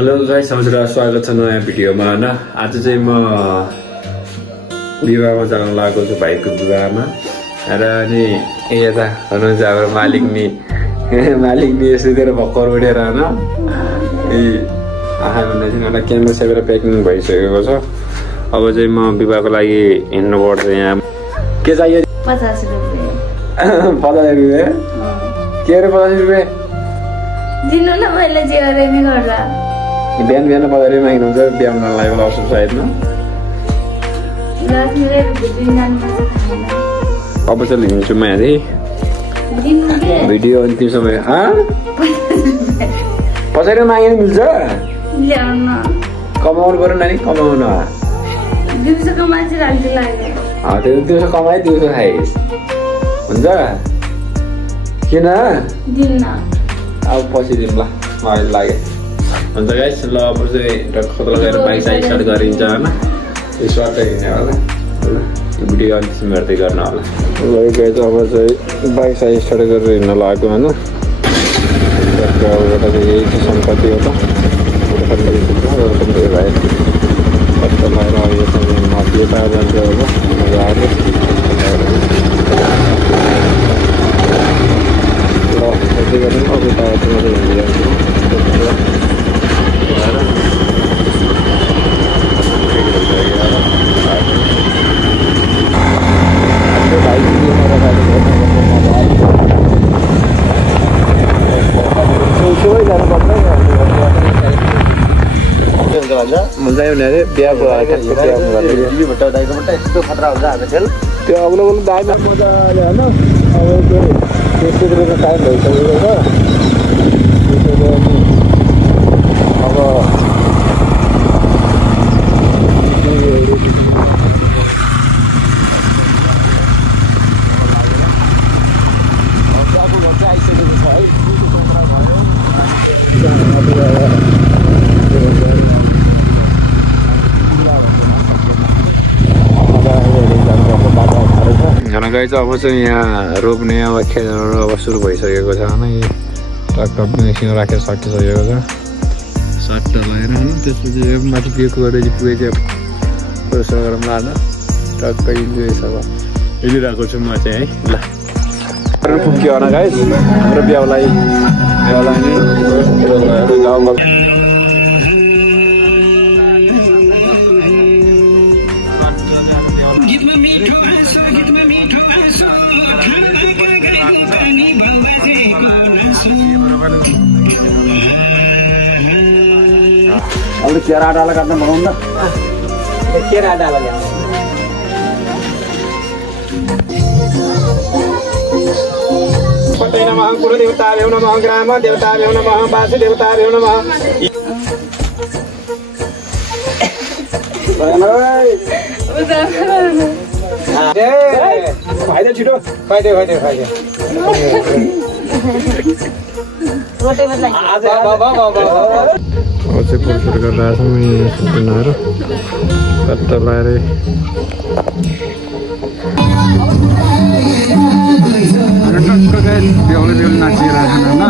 Hello guys, हजुरहरु स्वागत छ नयाँ भिडियोमा हैन। आज चाहिँ म विवाहमा जान लागेको छु, भाइको विवाहमा। र अनि यता हुनुहुन्छ हाम्रो मालिक नि सुतेर भक्कर उठेर हैन। आहा भन्दै छ मलाई क्यामेरा सेभेर प्याकिङ भइसकेको छ। अब चाहिँ म विवाहको लागि हिँड्नु पर्छ। यहाँ के चाहियो? 50 रुपैयाँ। 50 रुपैयाँ? के रे 50 रुपैयाँ? दिनु न, मैले जे गरे नि गर्ला। बिहान 50 रुपैयाँ माग्नुहुन्छ बिहान लागेको अवसर सायदमा। अब चाहिँ लिन्छु म यहाँ भिडियो अन्तिम समय। 50 रुपैयाँ माग्यो नि मिल्छ? कमाउनु पर्यो नानी, कमाउनु। दिउँसोको मान्छे राख्दै लाग्यो। त्यो दिउँसो कमाइ दिउँसो खाइस् हुन्छ? किन दिन्न? अब पछि दिउँ ल, मलाई लाग्यो। हुन्छ गाइस, ल अब चाहिँ टक्क लगाएर बाइक साइड स्टार्ट गरिन्छ होइन। यो सर्ट हिँड्ने होला, भिडियो अन्तिम हेर्दै गर्न होला। ल गाइस, अब चाहिँ बाइक साइड स्टार्ट गरेर हिँड्न लागेको होइन। एउटा चाहिँ यही चाहिँ सम्पत्ति हो त, भाइ कस्तो लगाएर अब यो चाहिँ नदी पार जान्छ। अब मजा आयो। ल यति गरेर अब यताबाट मात्रै हिँडिरहेको हुन्छ अरे बिहाको त्यो अग्लो दाइमा मजाले होइन। अब त्यसको टाइम भइसकेको छ। अब गाइस, अब चाहिँ यहाँ रोप्ने अब खेल्नु अब सुरु भइसकेको छ होइन। ट्र्याक्टर पनि एकछिन राखेर सकिसकेको छ। सट्ट लगाएर होइन। त्यसपछि माथि पिएको गरेर पुगेको पैसा गरेर लानु ट्र्याक्टर इन्जोय छ। अब हिँडिरहेको छु म चाहिँ है। ल पुग्यो होइन गाइस, हाम्रो बिहालाई नै गाउँमा अब केरा डाला काट्न बनाउनु न। केरा डाला ल्याउनु। पतैना महं कुल देवता भेउ नमः, ग्राम देवता भेउ नमः, वासु देवता भेउ नमः। फाइदा छिटो फाइदा चाहिँ पुर्सुर गरिरहेको छौँ। सुनाएर कट्ट लगाएर बेहुली नाचिरहेको छन् होइन।